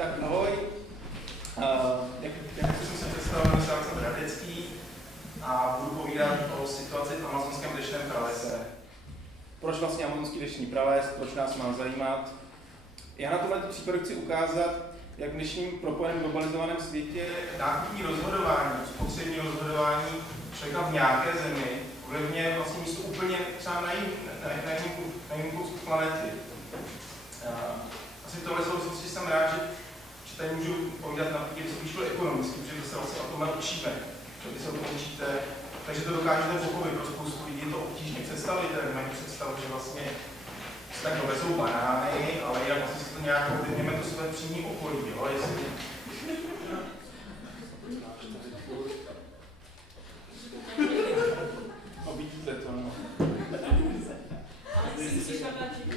Tak ahoj. Jak jsem se představil, jsem Bratecký a budu povídat o situaci v amazonském deštném pralese. Proč vlastně amazonský deštný prales, proč nás má zajímat? Já na tomhle případu chci ukázat, jak v dnešním propojeném globalizovaném světě nákupní rozhodování, spotřební rozhodování člověka v nějaké zemi ovlivňuje vlastně místo úplně třeba na jiném kousku planety. Asi tohle souvislosti jsem rád, že tady můžu povídat na půdě vysoké ekonomicky, protože se vlastně o tomhle učíme, že vy se o tom učíte, takže to dokážete pochopit. Pro spoustu lidí je to obtížně představitelné, mají představu, že vlastně tak dobře jsou banány, ale jinak vlastně si to nějak ovlivňujeme to své přímé okolí, jo, jestli... No vidíte to, no. Ale si tam na čipy.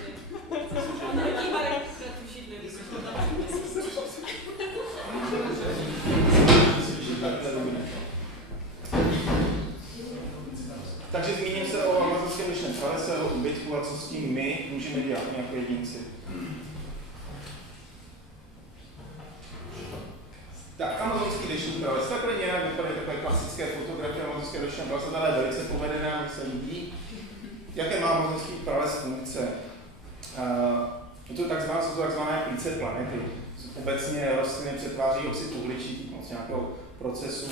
Jaký Marek tu šidli, když to tam Takže zmíním se o amazonském deštném pralese, o úbytku a co s tím my můžeme dělat jako jedinci. Tak, amazonský deštný prales, takhle nějak vypadají takové klasické fotografie amazonského deštného pralese, ale je velice povedená, mi se líbí. Jaké má amazonský prales funkce? Jsou to takzvané plíce planety. Obecně rostliny přetváří oxid uhličitý pomocí nějakého procesu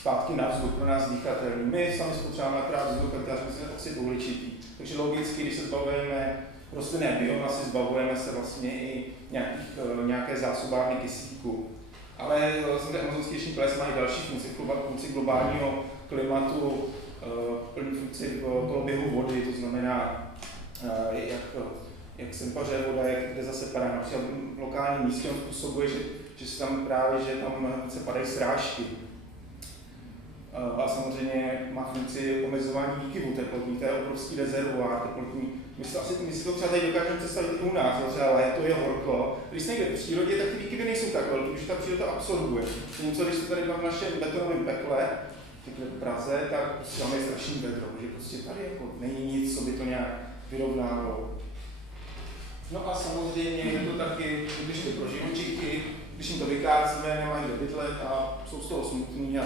zpátky na vzduch pro nás dýchatelný. My sami spotřebujeme akorát vzduch, a oxid uhličitý. Takže logicky, když se zbavujeme rostlinné biomasy, zbavujeme se vlastně i nějaké zásobárny kyslíku. Ale amazonský deštný prales má i další funkci globálního klimatu, plní funkci koloběhu vody, to znamená, jak se paře voda, kde zase padá například lokální místě, on způsobuje, že se tam právě, že tam se padají srážky. A samozřejmě má funkci omezování výkyvu teplotní, to je obrovský rezervoár teplotní. My si to třeba tady dokážeme představit i u nás, třeba léto je horko. Když jsme někde v přírodě, tak ty výkyvy nejsou tak velké, protože ta příroda absorbuje. Něco, když jste tady v našem betonovém pekle, v Praze, tak tam je strašný vedro, že prostě tady jako není nic, co by to nějak vyrovnávalo. No a samozřejmě je to taky důležité pro živočichy, když jim to vykácíme, nemají kde bydlet a jsou z toho smutní a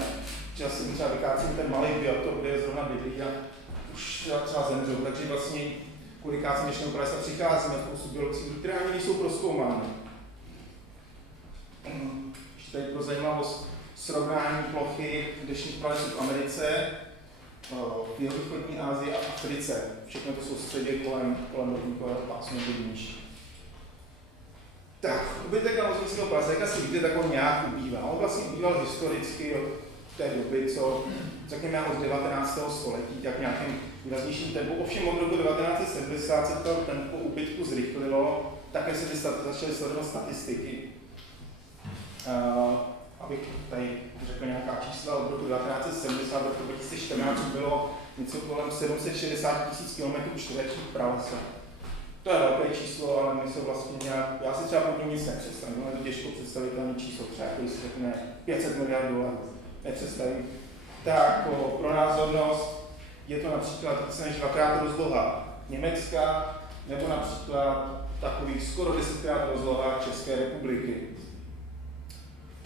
čas jim třeba vykácíme ten malý biotop, kde je zrovna bydlí a už třeba zemřou, takže vlastně kvůli kácení dnešního pralesa přicházíme spoustu biologických, které ani nejsou prozkoumány. Ještě tady pro zajímavost srovnání plochy dnešních pralesů v Americe, v jihovýchodní Asii a Africe. Všechno to jsou středě kolem rovníkového pásmu níž. Tak, úbytek amazonského pralese, jak asi víte, tak on nějak ubývá. On vlastně ubýval historicky od té doby, co řekněme od 19. století, tak nějakým výraznějším tempu. Ovšem od roku 1970 se to tempo úbytku zrychlilo, také se začaly sledovat statistiky. Abych tady řekl nějaká čísla, od roku 1970 do roku 2014 bylo něco kolem 760 000 km čtverečních pralesa. To je velké číslo, ale my se vlastně nějak, já si třeba pod ním nic nepředstavím, ale to těžko představitelné číslo, třeba když se řekne 500 miliard dolarů, nepředstavím. Tak pro názornost je to například více než 2x rozloha Německa, nebo například takových skoro 10x rozloha České republiky.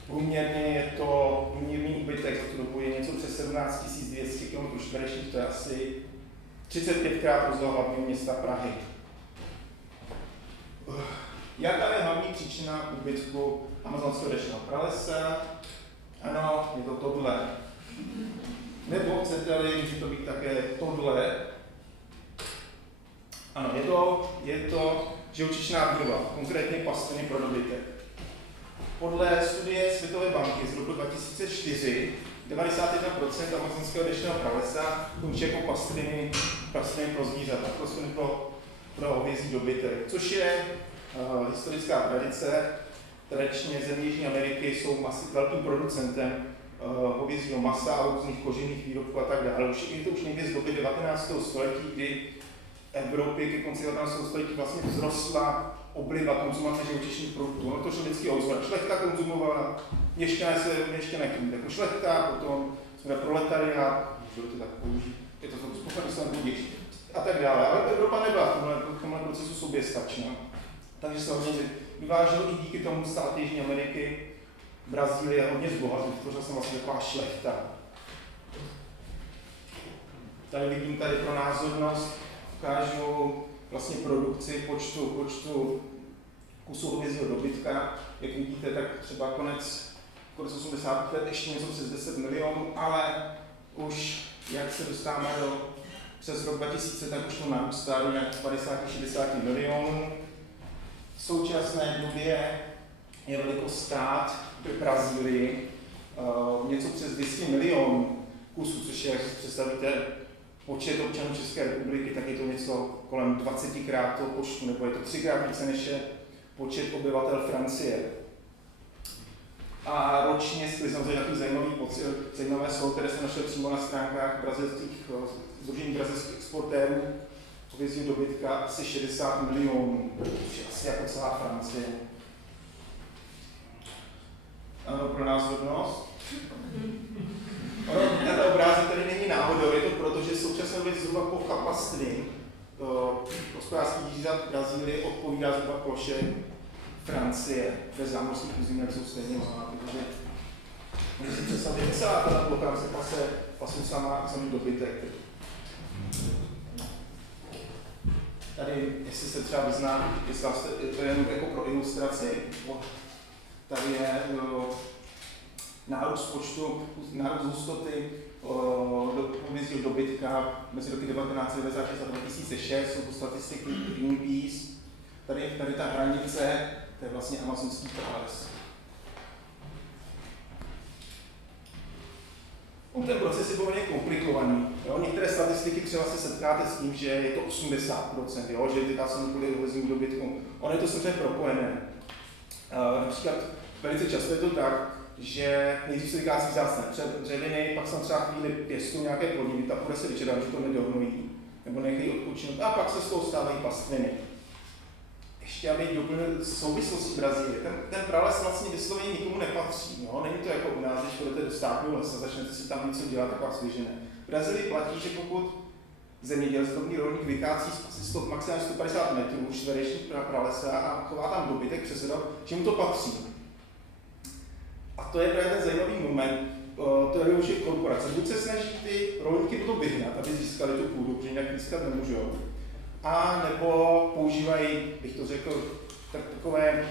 Průměrně je to průměrný úbytek za tu dobu je něco přes 17 200 km čtverečních, to je asi 35x rozloha hlavního města Prahy. Jaká je hlavní příčina úbytku amazonského deštného pralesa? Ano, je to tohle. Nebo chcete-li, může to být také tohle. Ano, je to živočišná výroba, konkrétně pastviny pro dobytek. Podle studie Světové banky z roku 2004 91% amazonského deštného pralesa končí jako pastviny pro zvířata, pastviny pro hovězí dobytek, což je historická tradice. Tradičně země Jižní Ameriky jsou velkým producentem hovězího masa, různých kožených výrobků a tak dále. Je to už někdy z doby 19. století, kdy v Evropě ke konci 19. století vlastně vzrostla obliba konzumace živočišných produktů. Ono to šlo vždycky o rozvoj. Šlechta konzumovala, měšťané jako šlechta, potom jsme proletariát, bylo to tak použít, je to spochadný budiš a tak dále. Ale Evropa nebyla v tomhle procesu soběstačná. Takže se hodně vyváželo i díky tomu stát Jižní Ameriky. Brazílie hodně zbohatla, vytvořila se vlastně taková šlechta. Tady vidím tady pro názornost, ukážu vlastně produkci počtu kusů hovězího dobytka. Jak vidíte, tak třeba konec 80. let ještě něco přes 10 milionů, ale už jak se dostáváme přes rok 2000, tak už to narůstá do nějakých 50-60 milionů. V současné době je velikost stát v Brazílii něco přes 200 milionů kusů, což je, jak si představíte, počet občanů České republiky, tak je to něco kolem 20krát toho počtu, nebo je to 3krát více než je počet obyvatel Francie. A ročně skliznou takový zajímavé slovo, které jsem našel přímo na stránkách Sdružení brazilských exportérů, hovězího dobytka asi 60 milionů, což je asi jako celá Francie. Pro názornost. Tento obrázek tady není náhodou, je to proto, že současně době zhruba plocha pastvin hospodářských zvířat Brazílie odpovídá zhruba ploše Francie, bez zámořských území, jak jsou stejně malá, protože můžete si představit, celá ta plocha se pasou samý dobytek. Tady, jestli se třeba vyzná, to je jenom jako pro ilustraci, tady je nárůst hustoty hovězího dobytka mezi roky 1996 a 2006, jsou to statistiky Greenpeace. Tady ta hranice, to je vlastně amazonský prales. Ten proces je poměrně komplikovaný. Jo? Některé statistiky třeba se setkáte s tím, že je to 80%, jo? Že týká se kvůli hovězímu dobytku. Ono je to samozřejmě propojené. Například velice často je to tak, že nejdřív se vykácí vzácné dřeviny, pak se třeba chvíli pěstují nějaké plodiny, ta půda se vyčerá, že to nedohnojí, nebo nechají odpočinout, a pak se z toho stávají pastviny. Ještě abych doplnil souvislosti Brazílie. Ten prales vlastně vysloveně nikomu nepatří. Jo? Není to jako u nás, když půjdete do státního lesa, začnete si tam něco dělat, taková svěžina. V Brazílii platí, že pokud zemědělství rolník vykácí asi maximálně 150 metrů čtverečních pralesa a chová tam dobytek přes rok, že mu to patří. A to je právě ten zajímavý moment, to je už korporace. Buď se snaží ty rolníky potom vyhnat, aby získali tu půdu, protože jinak získat nemůžou. A nebo používají, bych to řekl, takové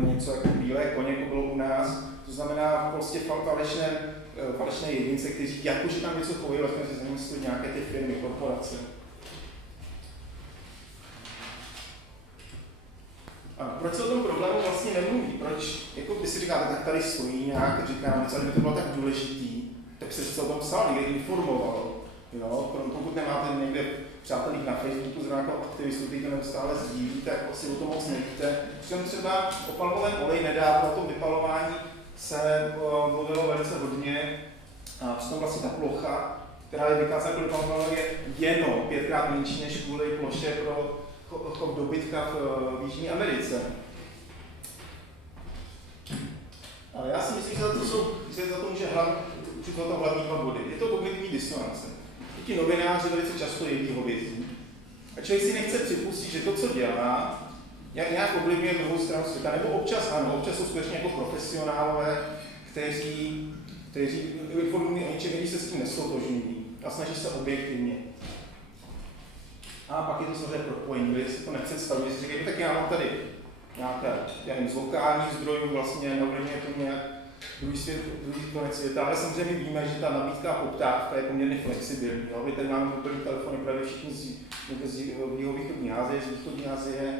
něco jako bílé koně, jako bylo u nás. To znamená prostě falešné jedince, kteří jakože tam něco chovají, vlastně si zamyslí nějaké ty firmy, korporace. A proč se o tom problému vlastně nemluví? Proč, jako by si říkáte, tak tady stojí nějak, říká něco, kdyby to bylo tak důležitý, tak se o tom psal, někde informoval. Jo? Pokud nemáte někde přátelích na Facebooku z nějakého aktivistu, který to neustále sdílí, tak asi o tom moc nevíte. Přitom třeba o palmovém oleji nedávno, o tom vypalování se mluvilo velice hodně. A přitom vlastně ta plocha, která je vykázána kvůli palmovému oleji, je jenom 5krát menší než kvůli ploše pro chov dobytka v Jižní Americe. Ale já si myslím, že za to může hlavní dva body. Je to kognitivní disonance. Ti novináři velice často jedí hovězí. A člověk si nechce připustit, že to, co dělá, nějak ovlivňuje druhou stranu světa. Nebo občas ano, občas jsou skutečně jako profesionálové, kteří informují o něčem, když se s tím nestotožňují a snaží se objektivně. A pak je to samozřejmě propojení, když si to nepředstavuji, si říkají, tak já mám tady nějaké, já nevím, z lokálních zdrojů, vlastně neovlivňuje to nějak druhý konec světa, ale samozřejmě víme, že ta nabídka a poptávka je poměrně flexibilní. Jo? Vy tady máme mobilní telefony právě všichni z jihovýchodní Asie, z východní Asie,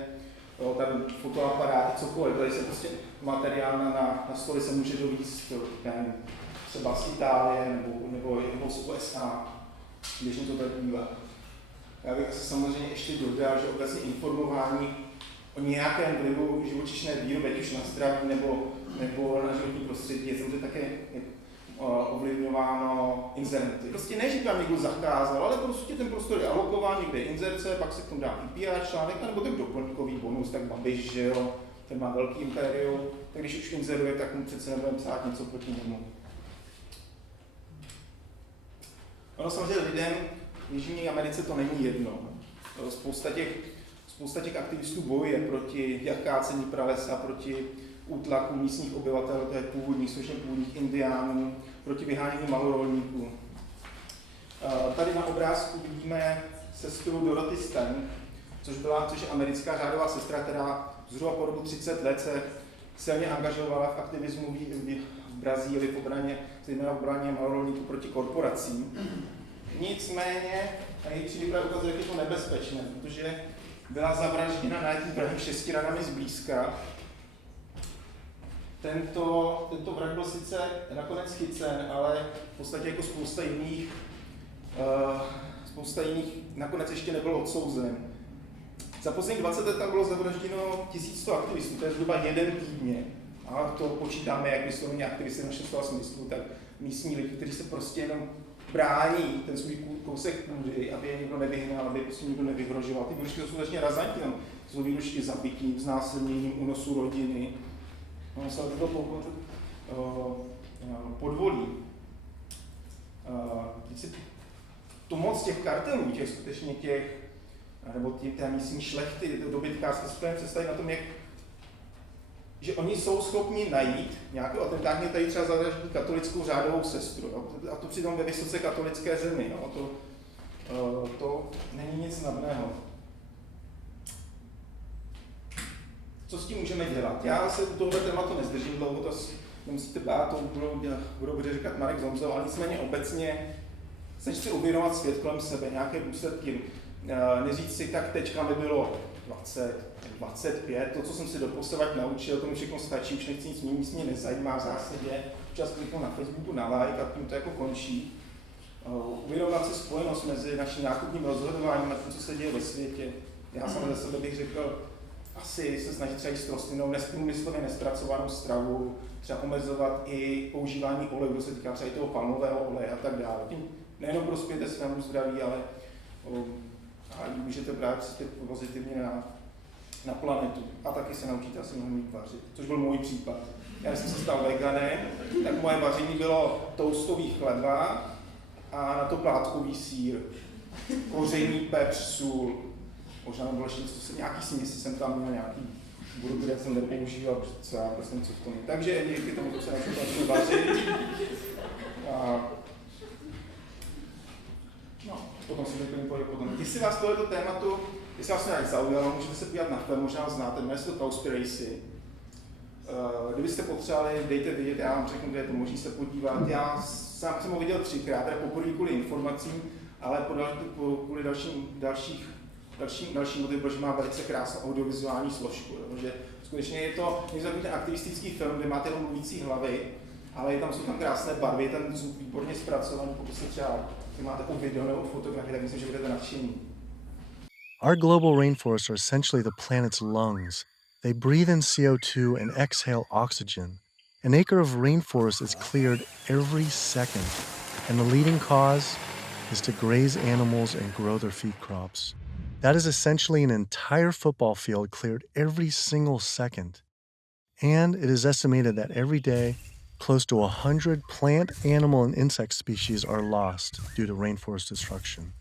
jo? Tady fotoaparáty, cokoliv, tady se prostě materiál na stole se může dovízt, třeba z Itálie nebo z USA, když to tak bývá. Já bych asi samozřejmě ještě dodal, že obecně informování o nějakém vlivu živočišné výroby, ať už na zdraví nebo na životní prostředí, je samozřejmě také ovlivňováno inzerenty. Prostě ne, že tam někdo zakázal, ale prostě ten prostor je alokován, někde je inzerce, pak se k tomu dá PR článek, nebo ten doplňkový bonus, tak Babiš, že jo, ten má velký impérium, tak když už inzeruje, tak mu přece nebudeme psát něco proti němu. Ono samozřejmě lidem v Jižní Americe to není jedno. Spousta spousta těch aktivistů bojuje proti jak kácení pralesa, proti útlaku místních obyvatel, to je původních indiánů, proti vyhánění malorolníků. Tady na obrázku vidíme sestru Dorothy Stank, což je americká řádová sestra, která zhruba po dobu 30 let se silně angažovala v aktivismu v Brazílii, zejména v obraně malorolníků proti korporacím. Nicméně, a její příklad ukazuje, jak je to nebezpečné, protože byla zavražděna najetým 6 ranami zblízka. Tento vrah byl sice nakonec chycen, ale v podstatě jako spousta jiných nakonec ještě nebyl odsouzen. Za posledních 20 let tam bylo zavražděno 1100 aktivistů, to je zhruba jeden týdně. A to počítáme, jak vysloveně aktivisty v našem slova smyslu, tak místní lidi, kteří se prostě jenom brání ten svůj kousek půdy, aby je nikdo nevyhnal, aby prostě nikdo nevyhrožoval. Ty výručky jsou skutečně razantní, jsou výručky zabití, znásilněním, únosu rodiny. Ono se to podvolí. Tu moc těch kartelů, těch skutečně nebo té místní šlechty, dobytkářské spojené představit na tom, že oni jsou schopni najít nějakého atentátníka, tady třeba zavraždí katolickou řádovou sestru, jo? A to přitom ve vysoce katolické zemi. Jo? To není nic snadného. Co s tím můžeme dělat? Já se u tohoto tématu nezdržím dlouho, to nemusíte bát, to bude říkat Marek Zomzel, ale nicméně obecně snažit si uvědomovat svět kolem sebe, nějaké důsledky. Neříct si, tak teďka mi bylo 20, 25, to, co jsem si doposovat naučil, tomu všechno stačí, už nechci nic mě nezajímá v zásadě. Občas kliknu na Facebooku na like a tím to jako končí. Uvědomovat si spojenost mezi naším nákupním rozhodováním a tím, co se děje ve světě. Já sám za sebe bych řekl, asi se snažit třeba jíst rostlinnou, průmyslově nespracovanou stravu, třeba omezovat i používání olejů, kdo se týká třeba i toho palmového oleje a tak dále. Tím nejenom prospějete svému zdraví, ale můžete právě přispět pozitivně na planetu. A taky se naučíte asi mnohem líp vařit, což byl můj případ. Já jsem se stal veganem, tak moje vaření bylo toastový chleba a na to plátkový sýr, koření, pepř, sůl. Možná bylo ještě něco, nějaký směsi jsem tam měl, nějaký burger, jsem nepoužíval, protože já jsem co v tom. Takže díky tomu, co se naučil vařit. Potom si řeknu potom. Jestli vás tohleto tématu, jestli vás nějak zaujalo, můžete se podívat na film, možná ho znáte, jmenuje se to Cowspiracy. Kdybyste potřebovali, dejte vědět, já vám řeknu, kde je to možné se podívat. Já sám jsem ho viděl 3krát, teda poprvé kvůli informacím, ale kvůli dalším motiv, protože má velice krásnou audiovizuální složku. Že skutečně je to ten aktivistický film, kde máte jenom mluvící hlavy, ale jsou tam krásné barvy, je ten zvuk výborně zpracovaný, pokud se třeba máte o video nebo fotografii, tak myslím, že budete nadšení. Our global rainforests are essentially the planet's lungs. They breathe in CO2 and exhale oxygen. An acre of rainforest is cleared every second, and the leading cause is to graze animals and grow their feed crops. That is essentially an entire football field cleared every single second. And it is estimated that every day, close to 100 plant, animal, and insect species are lost due to rainforest destruction.